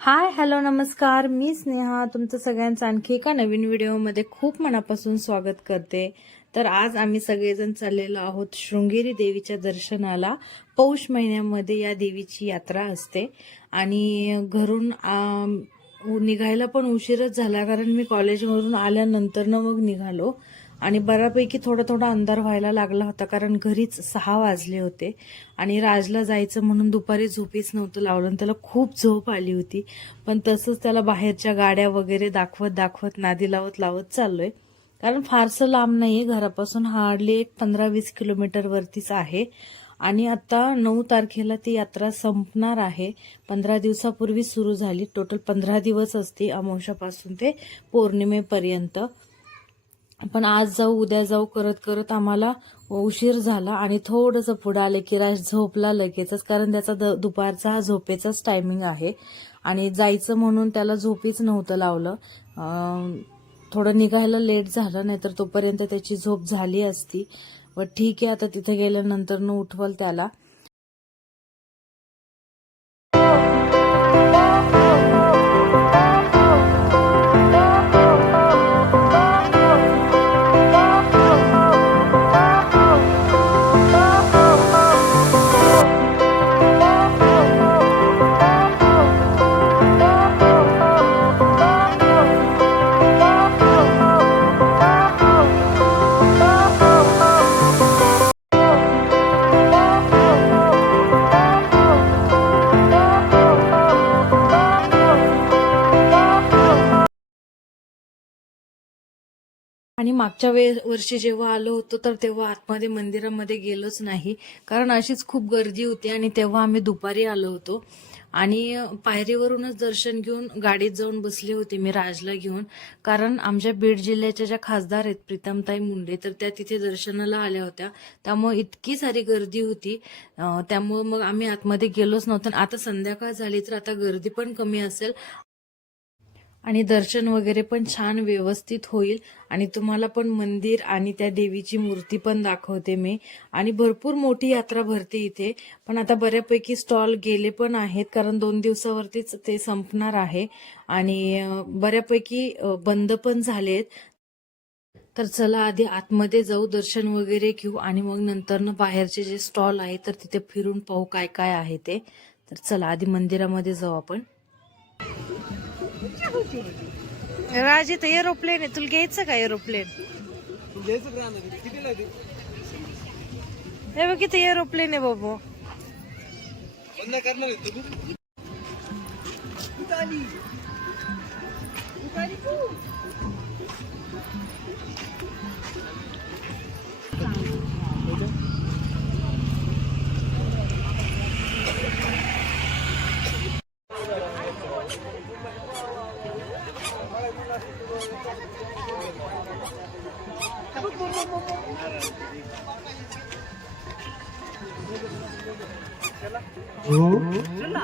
Hi hello नमस्कार. मी स्नेहा. तुमचं सगळ्यांचं आणखी एका नवीन व्हिडिओमध्ये खूप मनापासून स्वागत करते. तर आज आम्ही सगळेजण चाललेलो आहोत शृंगेरी देवीच्या दर्शनाला. पौष महिन्यामध्ये या देवीची यात्रा असते. आणि घरून निघायला पण उशीरच झाला कारण मी कॉलेजवरून आल्यानंतरनं मग निघालो. आणि बऱ्यापैकी थोडा थोडा अंधार व्हायला लागला होता कारण घरीच सहा वाजले होते आणि राजला जायचं म्हणून दुपारी झोपीच नव्हतं लावलं आणि त्याला खूप झोप आली होती. पण तसंच त्याला बाहेरच्या गाड्या वगैरे दाखवत दाखवत नादी लावत लावत चाललोय. कारण फारसं लांब नाहीये घरापासून हार्डली एक पंधरा वीस किलोमीटरवरतीच आहे. आणि आता नऊ तारखेला ती यात्रा संपणार आहे. पंधरा दिवसापूर्वी सुरू झाली. टोटल पंधरा दिवस असते अमावश्यापासून ते पौर्णिमेपर्यंत. पण आज जाऊ उद्या जाऊ करत करत आम्हाला उशीर झाला आणि थोडंसं पुढं आले की राज झोपला लगेचच कारण त्याचा द- दुपारचा हा झोपेचाच टायमिंग आहे. आणि जायचं म्हणून त्याला झोपीच नव्हतं लावलं. थोडं निघायला लेट झालं नाहीतर तोपर्यंत त्याची झोप झाली असती. व ठीक आहे आता तिथे गेल्यानंतर न उठवल त्याला. आणि मागच्या वेळ वर्षी जेव्हा आलो होतो तर तेव्हा आतमध्ये मंदिरामध्ये गेलोच नाही. कारण अशीच खूप गर्दी होती आणि तेव्हा आम्ही दुपारी आलो होतो. आणि पायरीवरूनच दर्शन घेऊन गाडीत जाऊन बसले होते मी राजला घेऊन. कारण आमच्या बीड जिल्ह्याच्या ज्या खासदार आहेत प्रीतमताई मुंडे तर त्या तिथे दर्शनाला आल्या होत्या. त्यामुळे इतकी सारी गर्दी होती. त्यामुळे मग आम्ही आतमध्ये गेलोच नव्हतं. आता संध्याकाळ झाली तर आता गर्दी पण कमी असेल. आणि दर्शन वगैरे पण छान व्यवस्थित होईल. आणि तुम्हाला पण मंदिर आणि त्या देवीची मूर्ती पण दाखवते मी. आणि भरपूर मोठी यात्रा भरते इथे. पण आता बऱ्यापैकी स्टॉल गेले पण आहेत कारण दोन दिवसावरतीच ते संपणार आहे. आणि बऱ्यापैकी बंद पण झालेत. तर चला आधी आतमध्ये जाऊ दर्शन वगैरे घेऊ आणि मग नंतर बाहेरचे जे स्टॉल आहे तर तिथे फिरून पाहू काय काय आहे ते. तर चला आधी मंदिरामध्ये जाऊ आपण. राज इथं एरोप्लेन आहे. तुला घ्यायचं का एरोप्लेन हे बघ इथं एरोप्लेन आहे बाबू. चले चले चले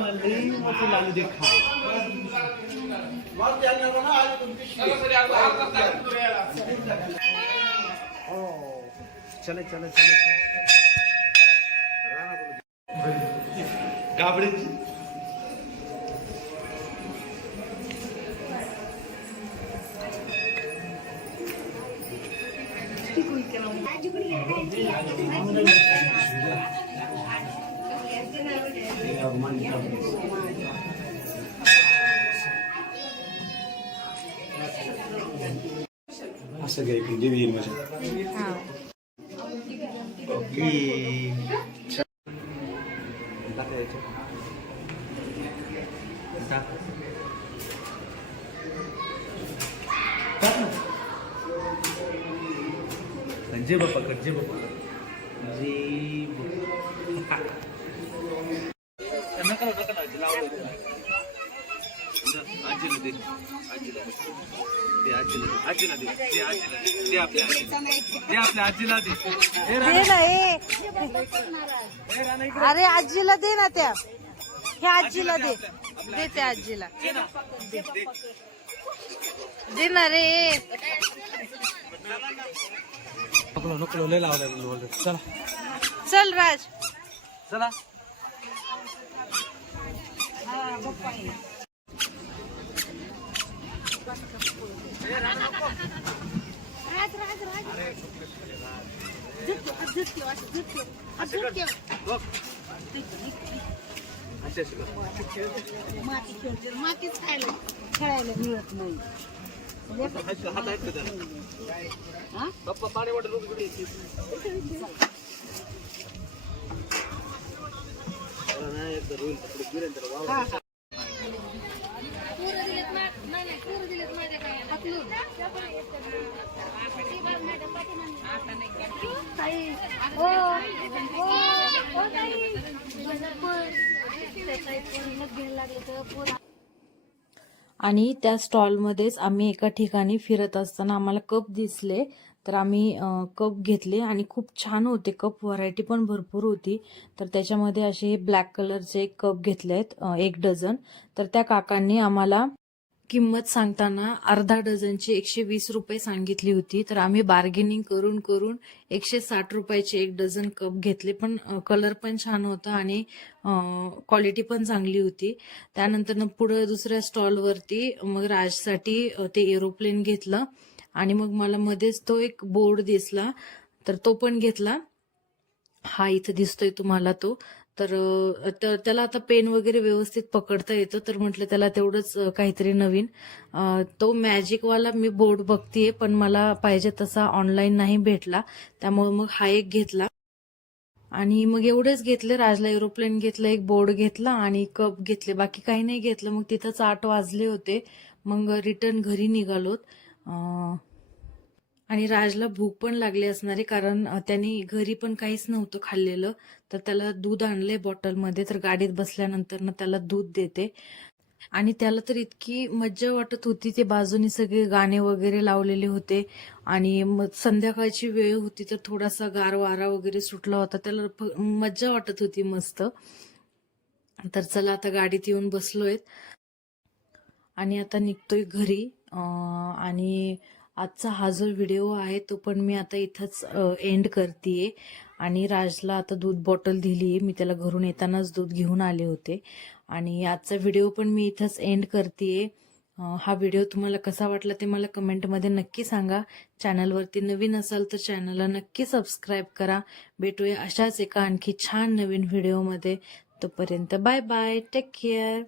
ओके टाका याच्यात. टाक. टाक ना. जे बाप्पा कर जे बाप्पा कर जे बाप्पा. नका लावू, नका लावू, लावलं. आजीला दे आजीला दे. दे आजीला दे आजीला दे दे आजीला दे दे आपल्या आजीला दे ना अरे आजीला दे ना त्या. हे आजीला दे. दे त्या आजीला. दे. ना रे. नको नको लय लावला चला चल राज. चला अशी कर. मातीच खायला खेळायला मिळत नाही हात हात आहेत का पाणी वाटत आणि त्या स्टॉलमध्येच आम्ही एका ठिकाणी फिरत असताना आम्हाला कप दिसले. तर आम्ही कप घेतले आणि खूप छान होते. कप व्हरायटी पण भरपूर होती. तर त्याच्यामध्ये असे ब्लॅक कलरचे कप घेतले आहेत एक डझन. तर त्या काकांनी आम्हाला किंमत सांगताना अर्धा डझनची एकशे वीस रुपये सांगितली होती. तर आम्ही बार्गेनिंग करून करून एकशे साठ रुपयाचे एक डझन कप घेतले. पण कलर पण छान होता आणि क्वालिटी पण चांगली होती. त्यानंतर पुढं दुसऱ्या स्टॉलवरती मग राजसाठी ते एरोप्लेन घेतलं. आणि मग मला मध्येच तो एक बोर्ड दिसला तर तो पण घेतला. हा इथं दिसतोय तुम्हाला तो. तर तर त्याला आता पेन वगैरे व्यवस्थित पकडता येतं तर म्हटलं त्याला तेवढंच काहीतरी नवीन. तो मॅजिकवाला मी बोर्ड बघतीये पण मला पाहिजे तसा ऑनलाईन नाही भेटला. त्यामुळे मग हा एक घेतला. आणि मग एवढेच घेतले राजला एरोप्लेन घेतलं एक बोर्ड घेतला आणि कप घेतले. बाकी काही नाही घेतलं. मग तिथंच आठ वाजले होते. मग रिटर्न घरी निघालोत. आणि राजला भूक पण लागली असणारी कारण त्यांनी घरी पण काहीच नव्हतं खाल्लेलं. तर त्याला दूध आणलंय बॉटलमध्ये तर गाडीत बसल्यानंतर ना त्याला दूध देते. आणि त्याला तर इतकी मज्जा वाटत होती ते बाजूनी सगळे गाणे वगैरे लावलेले होते. आणि मग संध्याकाळची वेळ होती तर थोडासा गार वारा वगैरे सुटला होता. त्याला मज्जा वाटत होती मस्त. तर चला आता गाडीत येऊन बसलोय आणि आता निघतोय घरी. आणि आजचा हा जो व्हिडिओ आहे तो पण मी आता इथंच एंड करते आणि राजला आता दूध बॉटल दिली मी त्याला घरून येतानाच दूध घेऊन आले होते. आणि आजचा व्हिडिओ पण मी इथंच एंड करते हा व्हिडिओ तुम्हाला कसा वाटला ते मला कमेंटमध्ये नक्की सांगा. चॅनलवरती नवीन असाल तर चॅनलला नक्की सबस्क्राईब करा. भेटूया अशाच एका आणखी छान नवीन व्हिडिओमध्ये. तोपर्यंत बाय बाय टेक केअर